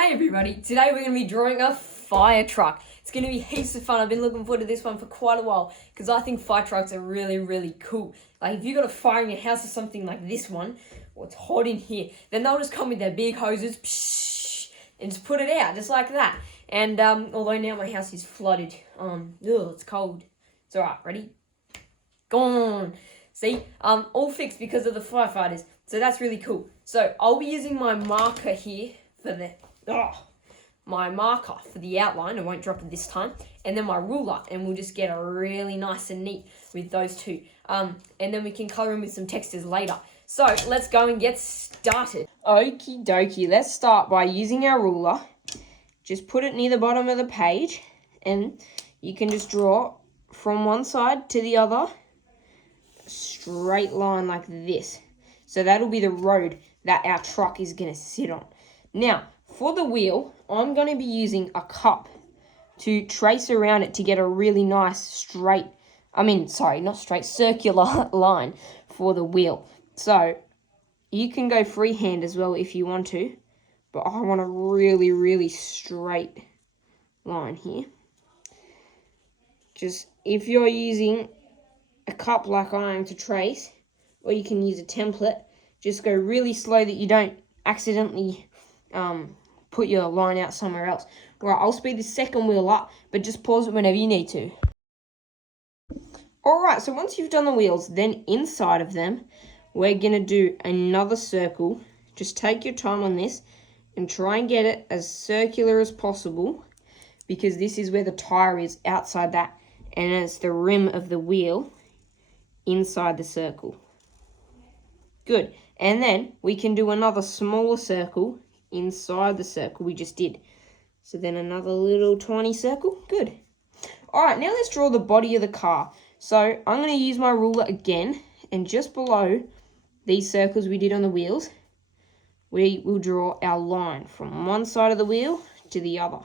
Hey everybody, today we're going to be drawing a fire truck. It's going to be heaps of fun. I've been looking forward to this one for quite a while because I think fire trucks are really cool. Like if you got a fire in your house or something like this one, or it's hot in here, then they'll just come with their big hoses and just put it out just like that. And although now my house is flooded, it's cold. It's alright, ready? Gone. See, all fixed because of the firefighters. So that's really cool. So I'll be using my marker here for my marker for the outline. I won't drop it this time. And then my ruler, and we'll just get a really nice and neat with those two. And then we can color in with some textures later. So let's go and get started. Okie dokie, let's start by using our ruler. Just put it near the bottom of the page, and you can just draw from one side to the other, straight line like this. So that'll be the road that our truck is going to sit on. Now, for the wheel, I'm going to be using a cup to trace around it to get a really nice circular line for the wheel. So you can go freehand as well if you want to, but I want a really straight line here. Just if you're using a cup like I am to trace, or you can use a template, just go really slow that you don't accidentally put your line out somewhere else. Right, I'll speed the second wheel up, but just pause it whenever you need to. Alright, so once you've done the wheels, then inside of them, we're going to do another circle. Just take your time on this and try and get it as circular as possible, because this is where the tire is outside that, and it's the rim of the wheel inside the circle. Good. And then we can do another smaller circle inside the circle we just did. So then another little tiny circle. Good. All right, now let's draw the body of the car. So I'm going to use my ruler again, and just below these circles we did on the wheels, we will draw our line from one side of the wheel to the other.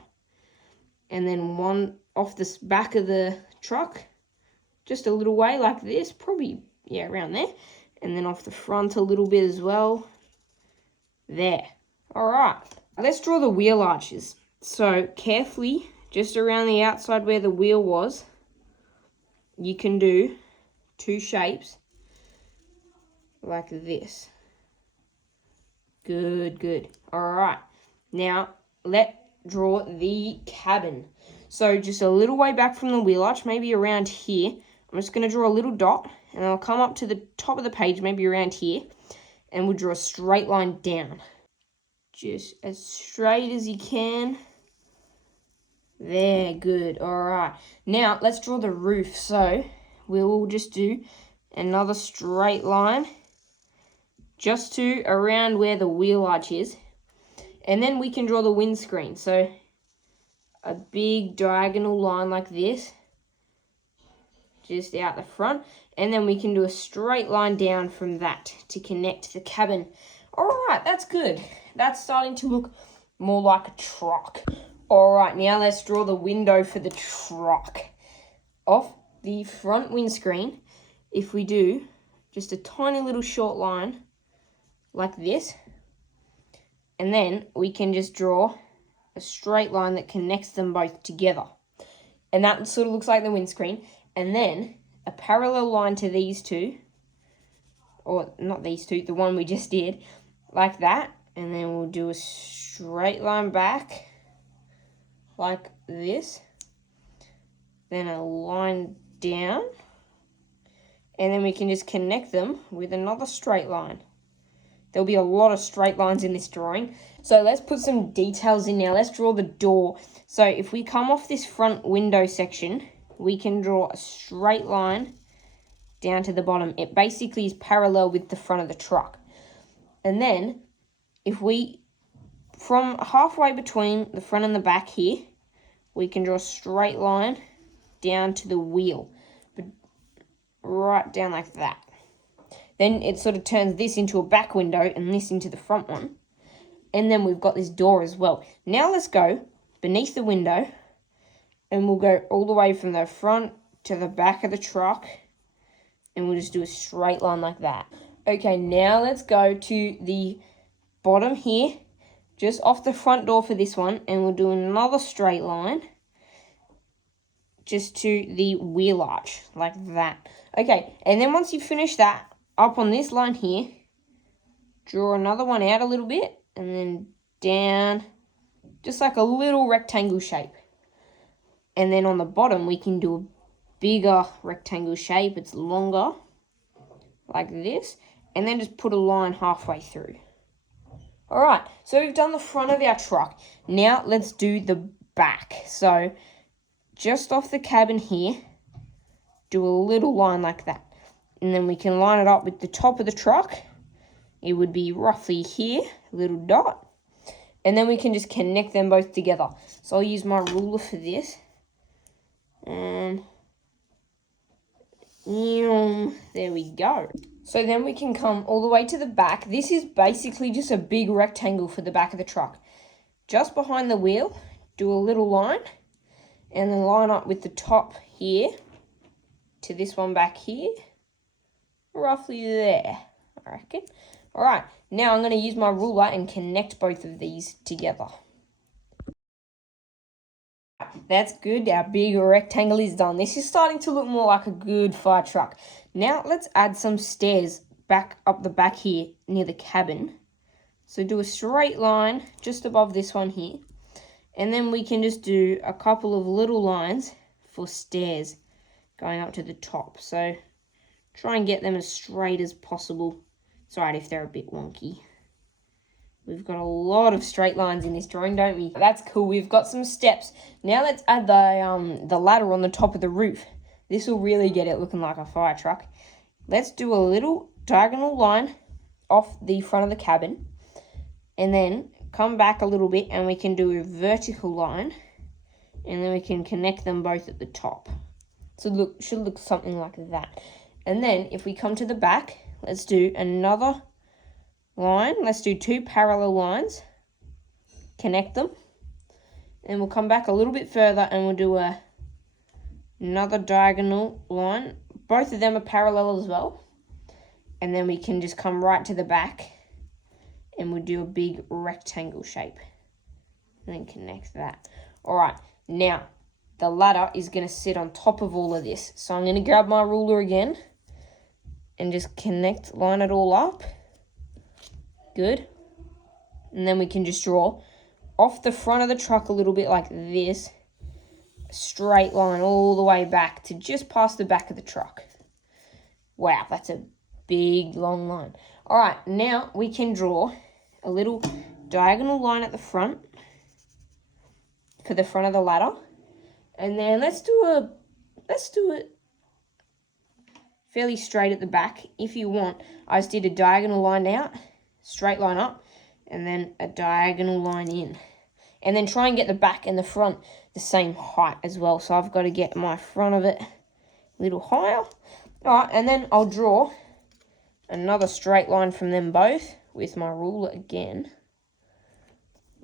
And then one off the back of the truck, just a little way like this, probably, yeah, around there. And then off the front a little bit as well. There. All right. Let's draw the wheel arches. So carefully, just around the outside where the wheel was, you can do two shapes like this. Good. All right. Now, let's draw the cabin. So just a little way back from the wheel arch, maybe around here. I'm just going to draw a little dot, and I'll come up to the top of the page, maybe around here, and we'll draw a straight line down. Just as straight as you can. There, good. All right. Now, let's draw the roof. So we'll just do another straight line just to around where the wheel arch is. And then we can draw the windscreen. So a big diagonal line like this, just out the front, and then we can do a straight line down from that to connect the cabin. All right, that's good. That's starting to look more like a truck. All right, now let's draw the window for the truck. Off the front windscreen, if we do just a tiny little short line like this, and then we can just draw a straight line that connects them both together. And that sort of looks like the windscreen. And then a parallel line to these two, or not these two, the one we just did, like that. And then we'll do a straight line back, like this. Then a line down. And then we can just connect them with another straight line. There'll be a lot of straight lines in this drawing. So let's put some details in now. Let's draw the door. So if we come off this front window section, we can draw a straight line down to the bottom. It basically is parallel with the front of the truck. And then if we, from halfway between the front and the back here, we can draw a straight line down to the wheel, but right down like that. Then it sort of turns this into a back window and this into the front one. And then we've got this door as well. Now let's go beneath the window, and we'll go all the way from the front to the back of the truck, and we'll just do a straight line like that. Okay, now let's go to the bottom here just off the front door for this one, and we'll do another straight line just to the wheel arch, like that. Okay, and then once you finish that, up on this line here, draw another one out a little bit, and then down, just like a little rectangle shape. And then on the bottom, we can do a bigger rectangle shape. It's longer, like this, and then just put a line halfway through. All right, so we've done the front of our truck. Now let's do the back. So just off the cabin here, do a little line like that. And then we can line it up with the top of the truck. It would be roughly here, a little dot. And then we can just connect them both together. So I'll use my ruler for this. And there we go. So then we can come all the way to the back. This is basically just a big rectangle for the back of the truck. Just behind the wheel, do a little line, and then line up with the top here to this one back here, roughly there, I reckon. All right, now I'm going to use my ruler and connect both of these together. That's good, our big rectangle is done. This is starting to look more like a good fire truck. Now let's add some stairs back up the back here near the cabin. So do a straight line just above this one here. And then we can just do a couple of little lines for stairs going up to the top. So try and get them as straight as possible. It's alright if they're a bit wonky. We've got a lot of straight lines in this drawing, don't we? That's cool. We've got some steps. Now let's add the ladder on the top of the roof. This will really get it looking like a fire truck. Let's do a little diagonal line off the front of the cabin. And then come back a little bit and we can do a vertical line. And then we can connect them both at the top. So should look something like that. And then if we come to the back, let's do another line. Let's do two parallel lines, connect them, and we'll come back a little bit further and we'll do another diagonal line. Both of them are parallel as well, and then we can just come right to the back and we'll do a big rectangle shape and then connect that. All right, now the ladder is going to sit on top of all of this, so I'm going to grab my ruler again and just line it all up. Good. And then we can just draw off the front of the truck a little bit like this, a straight line all the way back to just past the back of the truck. Wow, that's a big long line. All right, now we can draw a little diagonal line at the front for the front of the ladder. And then let's do it fairly straight at the back. If you want, I just did a diagonal line out, straight line up, and then a diagonal line in. And then try and get the back and the front the same height as well. So I've got to get my front of it a little higher. All right, and then I'll draw another straight line from them both with my ruler again.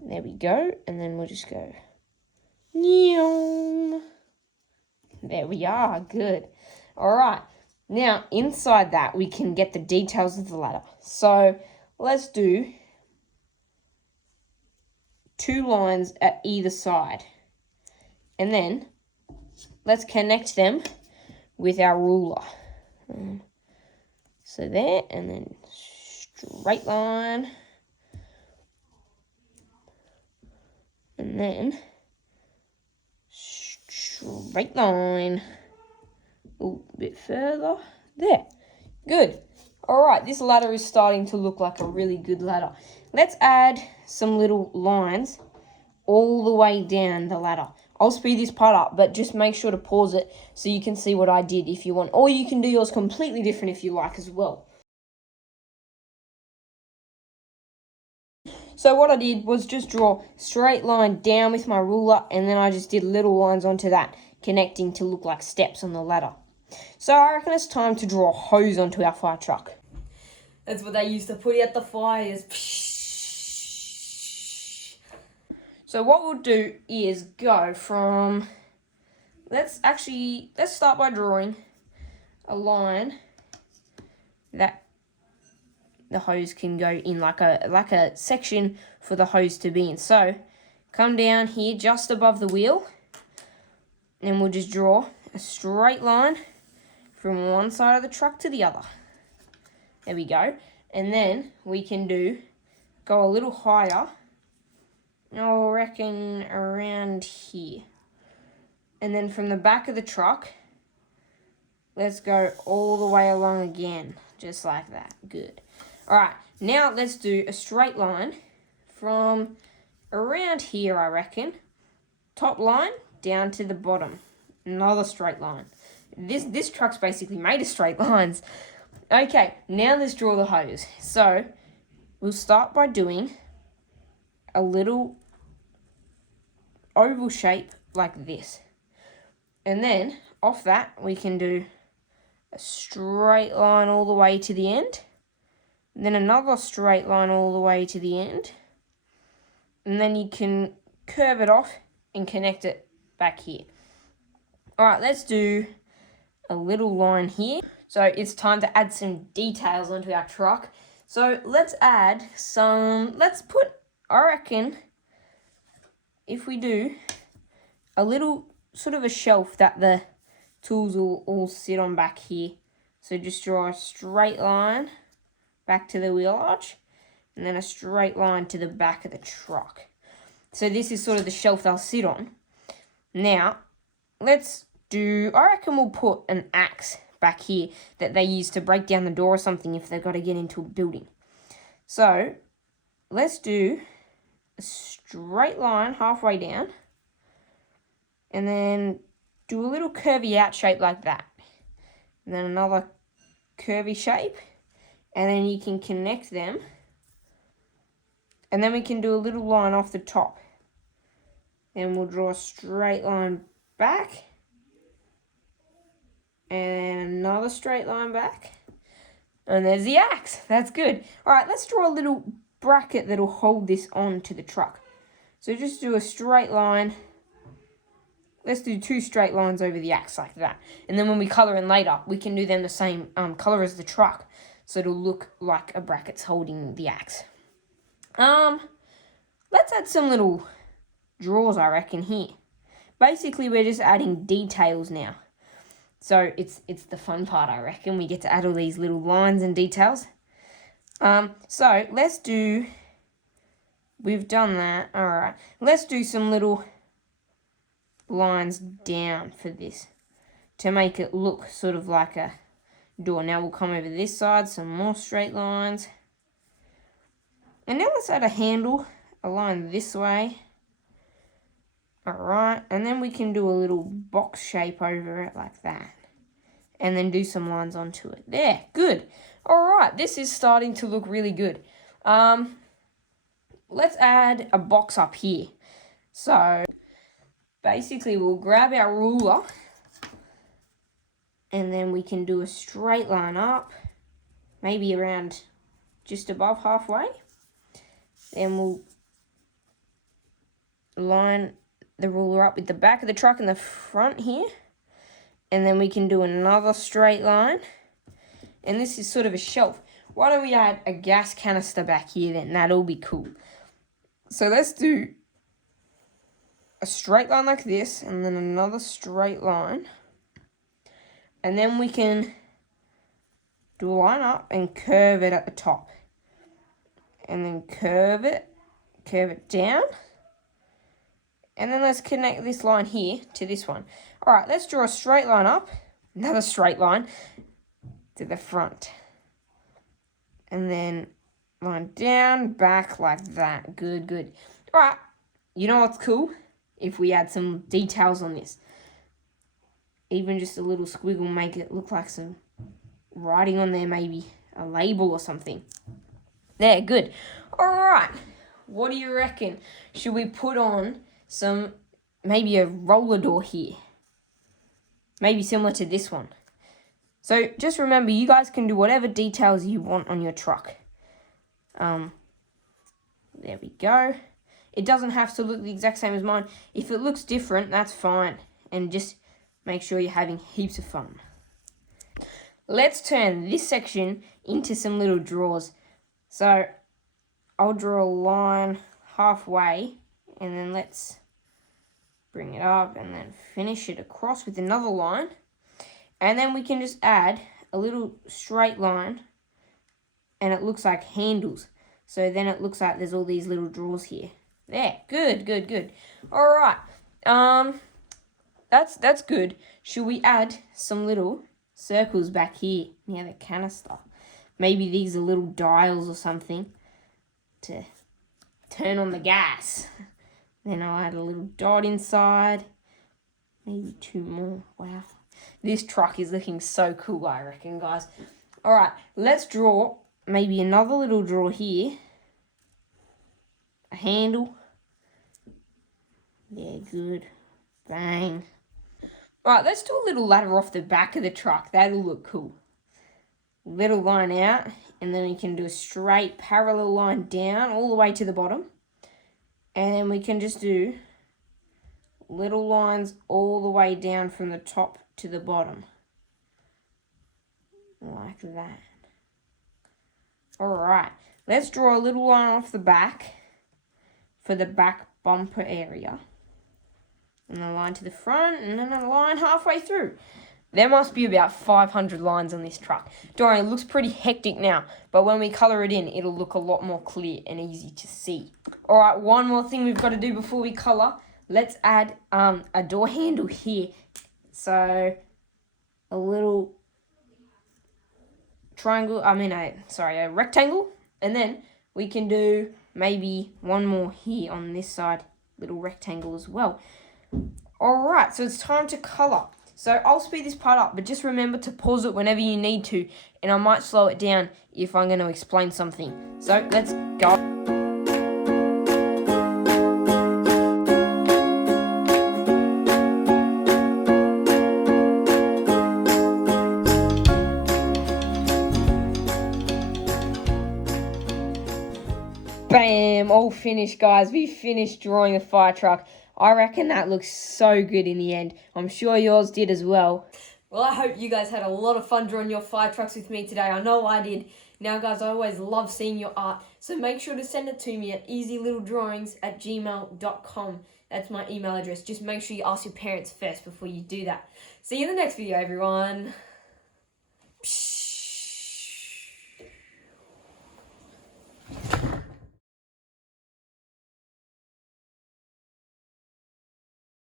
There we go. And then we'll just go. There we are. Good. All right. Now, inside that, we can get the details of the ladder. So let's do two lines at either side. And then let's connect them with our ruler. So there, and then straight line. And then straight line. A bit further. There. Good. All right, this ladder is starting to look like a really good ladder. Let's add some little lines all the way down the ladder. I'll speed this part up, but just make sure to pause it so you can see what I did if you want. Or you can do yours completely different if you like as well. So what I did was just draw a straight line down with my ruler, and then I just did little lines onto that, connecting to look like steps on the ladder. So I reckon it's time to draw a hose onto our fire truck. That's what they used to put out the fires. So what we'll do is go from, let's start by drawing a line that the hose can go in, like a section for the hose to be in. So come down here just above the wheel, and we'll just draw a straight line from one side of the truck to the other. There we go. And then we can go a little higher. I reckon around here. And then from the back of the truck, let's go all the way along again, just like that. Good. All right, now let's do a straight line from around here, I reckon. Top line down to the bottom. Another straight line. This truck's basically made of straight lines. Okay, now let's draw the hose. So we'll start by doing a little oval shape like this. And then off that, we can do a straight line all the way to the end. And then another straight line all the way to the end. And then you can curve it off and connect it back here. All right, let's do a little line here. So it's time to add some details onto our truck. So let's add let's put, I reckon, if we do a little sort of a shelf that the tools will all sit on back here. So just draw a straight line back to the wheel arch, and then a straight line to the back of the truck. So this is sort of the shelf they'll sit on. Now, let's I reckon we'll put an axe back here that they use to break down the door or something if they've got to get into a building. So, let's do a straight line halfway down, and then do a little curvy out shape like that. And then another curvy shape, and then you can connect them. And then we can do a little line off the top. Then we'll draw a straight line back, and another straight line back. And there's the axe. That's good. All right, let's draw a little bracket that'll hold this on to the truck. So just do a straight line. Let's do 2 straight lines over the axe like that. And then when we colour in later, we can do them the same colour as the truck. So it'll look like a bracket's holding the axe. Let's add some little drawers, I reckon, here. Basically, we're just adding details now. So it's the fun part, I reckon. We get to add all these little lines and details. So let's do, we've done that. All right, let's do some little lines down for this to make it look sort of like a door. Now we'll come over this side, some more straight lines. And now let's add a handle, a line this way. Alright, and then we can do a little box shape over it like that. And then do some lines onto it. There, good. Alright, this is starting to look really good. Let's add a box up here. So, basically we'll grab our ruler, and then we can do a straight line up, maybe around just above halfway. Then we'll line the ruler up with the back of the truck and the front here. And then we can do another straight line. And this is sort of a shelf. Why don't we add a gas canister back here then? That'll be cool. So let's do a straight line like this, and then another straight line. And then we can do a line up and curve it at the top. And then curve it down. And then let's connect this line here to this one. All right, let's draw a straight line up, another straight line to the front. And then line down, back like that. Good, good. All right, you know what's cool? If we add some details on this. Even just a little squiggle, make it look like some writing on there, maybe a label or something. There, good. All right, what do you reckon? Should we put on maybe a roller door here? Maybe similar to this one. So just remember, you guys can do whatever details you want on your truck. There we go. It doesn't have to look the exact same as mine. If it looks different, that's fine. And just make sure you're having heaps of fun. Let's turn this section into some little drawers. So I'll draw a line halfway, and then let's bring it up and then finish it across with another line. And then we can just add a little straight line, and it looks like handles. So then it looks like there's all these little drawers here. There, good. All right, that's good. Should we add some little circles back here near the canister? Maybe these are little dials or something to turn on the gas. Then I'll add a little dot inside. Maybe 2 more. Wow. This truck is looking so cool, I reckon, guys. All right, let's draw maybe another little drawer here. A handle. Yeah, good. Bang. All right, let's do a little ladder off the back of the truck. That'll look cool. Little line out, and then we can do a straight parallel line down all the way to the bottom. And then we can just do little lines all the way down from the top to the bottom. Like that. Alright, let's draw a little line off the back for the back bumper area. And a line to the front, and then a line halfway through. There must be about 500 lines on this truck. Dorian, it looks pretty hectic now, but when we colour it in, it'll look a lot more clear and easy to see. Alright, one more thing we've got to do before we colour. Let's add a door handle here. So, a little a rectangle. And then we can do maybe one more here on this side, little rectangle as well. Alright, so it's time to colour. So I'll speed this part up, but just remember to pause it whenever you need to, and I might slow it down if I'm going to explain something. So let's go. Bam, all finished, guys. We finished drawing the fire truck. I reckon that looks so good in the end. I'm sure yours did as well. Well, I hope you guys had a lot of fun drawing your fire trucks with me today. I know I did. Now, guys, I always love seeing your art, so make sure to send it to me at easylittledrawings@gmail.com. That's my email address. Just make sure you ask your parents first before you do that. See you in the next video, everyone.